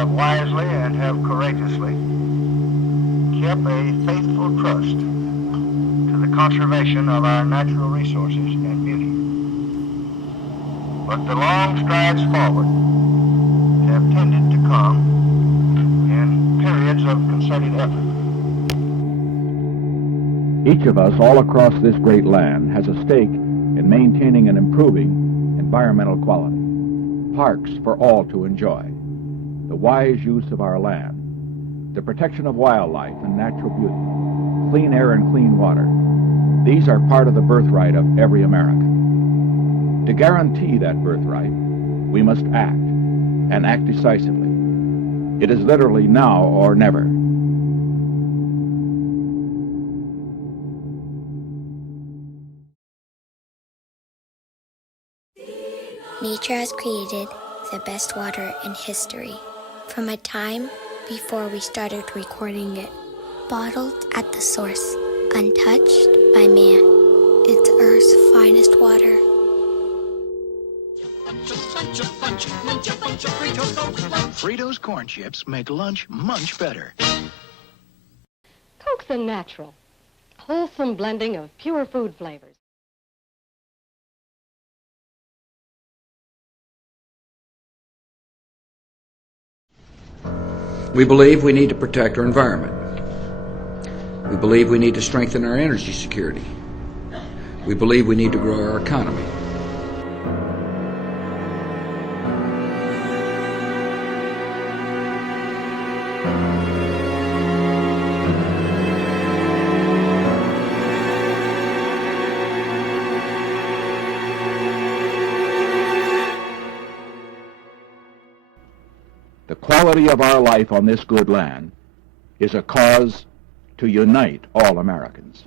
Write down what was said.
have wisely and have courageously kept a faithful trust to the conservation of our natural resources and beauty. But the long strides forward have tended to come in periods of concerted effort. Each of us all across this great land has a stake in maintaining and improving environmental quality. Parks for all to enjoy, the wise use of our land, the protection of wildlife and natural beauty, clean air and clean water. These are part of the birthright of every American. To guarantee that birthright, we must act, and act decisively. It is literally now or never. Nature has created the best water in history, from a time before we started recording it, bottled at the source, untouched by man. It's Earth's finest water. Fritos corn chips make lunch much better. Coke's a natural, wholesome blending of pure food flavors. We believe we need to protect our environment. We believe we need to strengthen our energy security. We believe we need to grow our economy. The quality of our life on this good land is a cause to unite all Americans.